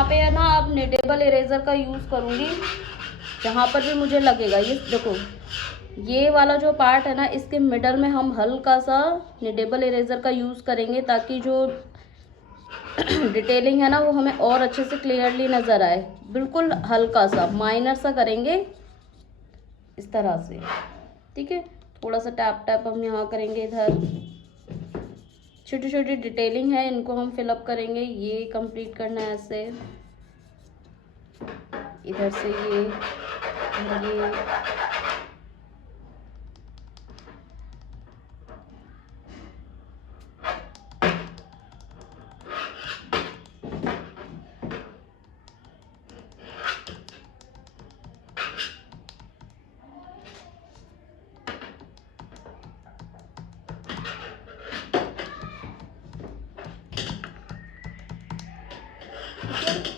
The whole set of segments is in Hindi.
यहाँ पे है ना अब निडेबल इरेजर का यूज़ करूँगी, जहाँ पर भी मुझे लगेगा। ये देखो, ये वाला जो पार्ट है ना, इसके मिडल में हम हल्का सा निडेबल इरेजर का यूज़ करेंगे, ताकि जो डिटेलिंग है ना वो हमें और अच्छे से क्लियरली नज़र आए। बिल्कुल हल्का सा माइनर सा करेंगे इस तरह से, ठीक है। थोड़ा सा टैप टैप हम यहाँ करेंगे, इधर छोटी छोटी डिटेलिंग है, इनको हम फिलअप करेंगे। ये कंप्लीट करना है ऐसे, इधर से ये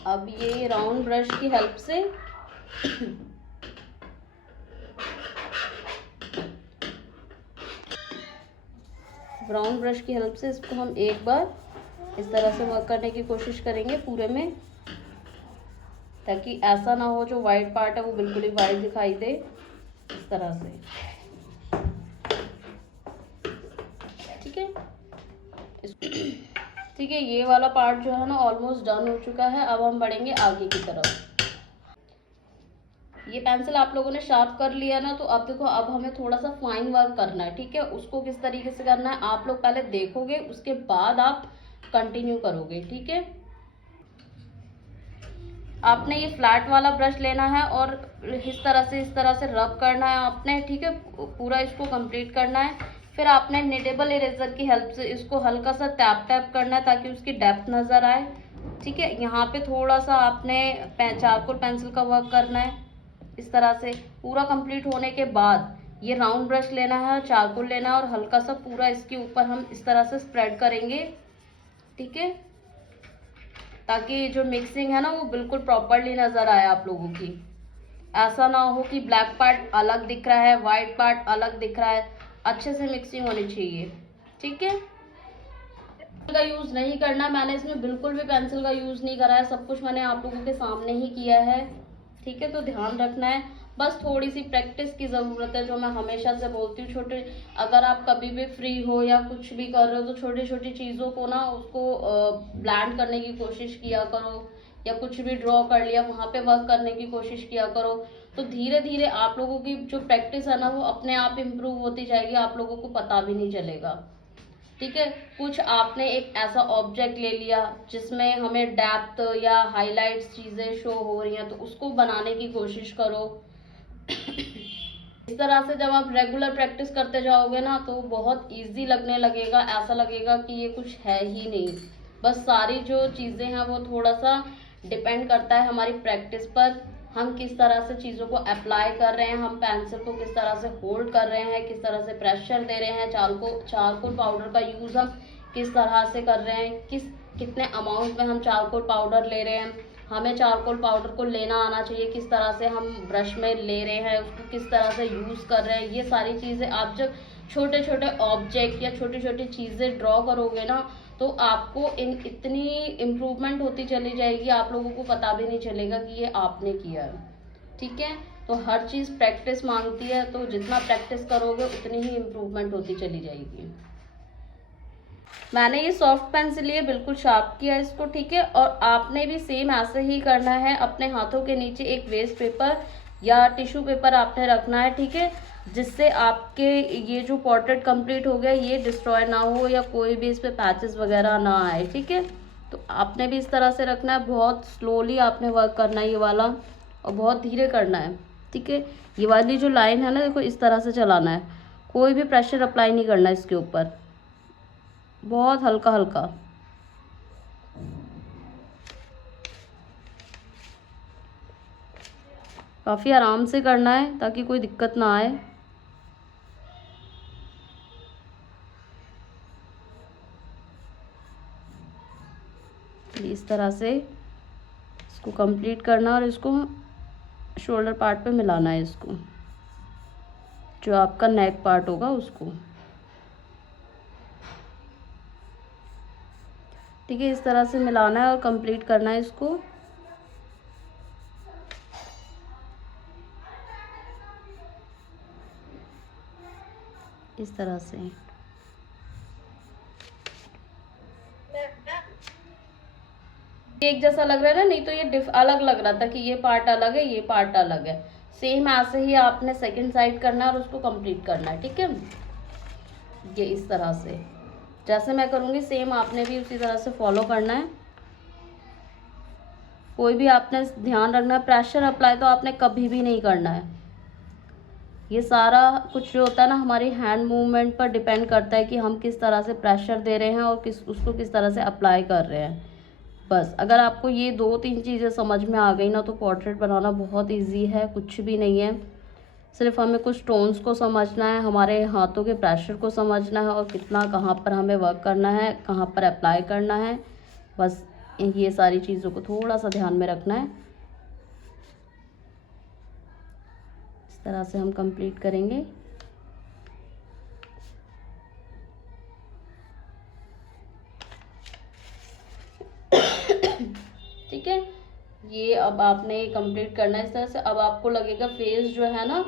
अब ये राउंड ब्रश की हेल्प से ब्राउन ब्रश की हेल्प से इसको हम एक बार इस तरह से वर्क करने की कोशिश करेंगे पूरे में, ताकि ऐसा ना हो जो वाइट पार्ट है वो बिल्कुल ही वाइट दिखाई दे। इस तरह से, ठीक है। ठीक है, ये वाला पार्ट जो है ना ऑलमोस्ट डन हो चुका है। अब हम बढ़ेंगे आगे की तरफ। ये पेंसिल आप लोगों ने शार्प कर लिया ना, तो अब देखो, अब हमें थोड़ा सा फाइन वर्क करना है, ठीक है। उसको किस तरीके से करना है आप लोग पहले देखोगे, उसके बाद आप कंटिन्यू करोगे, ठीक है। आपने ये फ्लैट वाला ब्रश लेना है और इस तरह से रब करना है आपने, ठीक है। पूरा इसको कंप्लीट करना है। फिर आपने निडेबल इरेजर की हेल्प से इसको हल्का सा टैप टैप करना है, ताकि उसकी डेप्थ नज़र आए, ठीक है। यहाँ पे थोड़ा सा आपने चारकोल पेंसिल का वर्क करना है इस तरह से। पूरा कंप्लीट होने के बाद ये राउंड ब्रश लेना है, चारकोल लेना है, और हल्का सा पूरा इसके ऊपर हम इस तरह से स्प्रेड करेंगे, ठीक है, ताकि जो मिक्सिंग है ना वो बिल्कुल प्रॉपरली नज़र आए आप लोगों की। ऐसा ना हो कि ब्लैक पार्ट अलग दिख रहा है, वाइट पार्ट अलग दिख रहा है। अच्छे से मिक्सिंग होनी चाहिए, ठीक है। का यूज़ नहीं करना, मैंने इसमें बिल्कुल भी पेंसिल का यूज़ नहीं करा है, सब कुछ मैंने आप लोगों के सामने ही किया है, ठीक है। तो ध्यान रखना है, बस थोड़ी सी प्रैक्टिस की ज़रूरत है, जो मैं हमेशा से बोलती हूँ। छोटे, अगर आप कभी भी फ्री हो या कुछ भी कर रहे हो, तो छोटी छोटी चीज़ों को ना उसको ब्लेंड करने की कोशिश किया करो, या कुछ भी ड्रॉ कर लिया वहाँ पे वर्क करने की कोशिश किया करो। तो धीरे धीरे आप लोगों की जो प्रैक्टिस है ना वो अपने आप इम्प्रूव होती जाएगी, आप लोगों को पता भी नहीं चलेगा, ठीक है। कुछ आपने एक ऐसा ऑब्जेक्ट ले लिया जिसमें हमें डेप्थ या हाईलाइट्स चीज़ें शो हो रही हैं, तो उसको बनाने की कोशिश करो। इस तरह से जब आप रेगुलर प्रैक्टिस करते जाओगे ना, तो बहुत इजी लगने लगेगा, ऐसा लगेगा कि ये कुछ है ही नहीं। बस सारी जो चीज़ें हैं वो थोड़ा सा डिपेंड करता है हमारी प्रैक्टिस पर, हम किस तरह से चीज़ों को अप्लाई कर रहे हैं, हम पेंसिल को किस तरह से होल्ड कर रहे हैं, किस तरह से प्रेशर दे रहे हैं, चारकोल पाउडर का यूज़ हम किस तरह से कर रहे हैं, कितने अमाउंट में हम चारकोल पाउडर ले रहे हैं, हमें चारकोल पाउडर को लेना आना चाहिए, किस तरह से हम ब्रश में ले रहे हैं, उसको किस तरह से यूज़ कर रहे हैं। ये सारी चीज़ें आप जब छोटे छोटे ऑब्जेक्ट या छोटी छोटी चीज़ें ड्रॉ करोगे ना, तो आपको इतनी इम्प्रूवमेंट होती चली जाएगी, आप लोगों को पता भी नहीं चलेगा कि ये आपने किया है, ठीक है। तो हर चीज़ प्रैक्टिस मांगती है, तो जितना प्रैक्टिस करोगे उतनी ही इम्प्रूवमेंट होती चली जाएगी। मैंने ये सॉफ्ट पेंसिल लिए, बिल्कुल शार्प किया इसको, ठीक है। और आपने भी सेम ऐसे ही करना है, अपने हाथों के नीचे एक वेस्ट पेपर या टिश्यू पेपर आपने रखना है, ठीक है, जिससे आपके ये जो पोर्ट्रेट कंप्लीट हो गया ये डिस्ट्रॉय ना हो, या कोई भी इस पे पैचेस वगैरह ना आए, ठीक है। तो आपने भी इस तरह से रखना है, बहुत स्लोली आपने वर्क करना है ये वाला, और बहुत धीरे करना है, ठीक है। ये वाली जो लाइन है ना, देखो इस तरह से चलाना है, कोई भी प्रेशर अप्लाई नहीं करना इसके ऊपर, बहुत हल्का हल्का। काफ़ी आराम से करना है ताकि कोई दिक्कत ना आए। इस तरह से इसको कंप्लीट करना, और इसको शोल्डर पार्ट पे मिलाना है, इसको जो आपका नेक पार्ट होगा उसको, ठीक है। इस तरह से मिलाना है और कंप्लीट करना है इसको। इस तरह से। एक जैसा लग रहा है ना, नहीं तो ये अलग लग रहा था कि ये पार्ट अलग है, ये पार्ट अलग है। सेम ऐसे ही आपने सेकंड साइड करना है और उसको कंप्लीट करना है, ठीक है। ये इस तरह से जैसे मैं करूँगी सेम आपने भी उसी तरह से फॉलो करना है। कोई भी आपने ध्यान रखना है, प्रेशर अप्लाई तो आपने कभी भी नहीं करना है। ये सारा कुछ जो होता है ना हमारी हैंड मूवमेंट पर डिपेंड करता है कि हम किस तरह से प्रेशर दे रहे हैं और उसको किस तरह से अप्लाई कर रहे हैं। बस अगर आपको ये 2-3 चीज़ें समझ में आ गई ना तो पोर्ट्रेट बनाना बहुत इजी है, कुछ भी नहीं है। सिर्फ हमें कुछ टोन्स को समझना है, हमारे हाथों के प्रेशर को समझना है और कितना कहाँ पर हमें वर्क करना है, कहाँ पर अप्लाई करना है। बस ये सारी चीज़ों को थोड़ा सा ध्यान में रखना है। इस तरह से हम कंप्लीट करेंगे। ठीक है, ये अब आपने कंप्लीट करना है इस तरह से। अब आपको लगेगा फेस जो है ना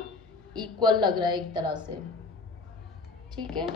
इक्वल लग रहा है एक तरह से, ठीक है।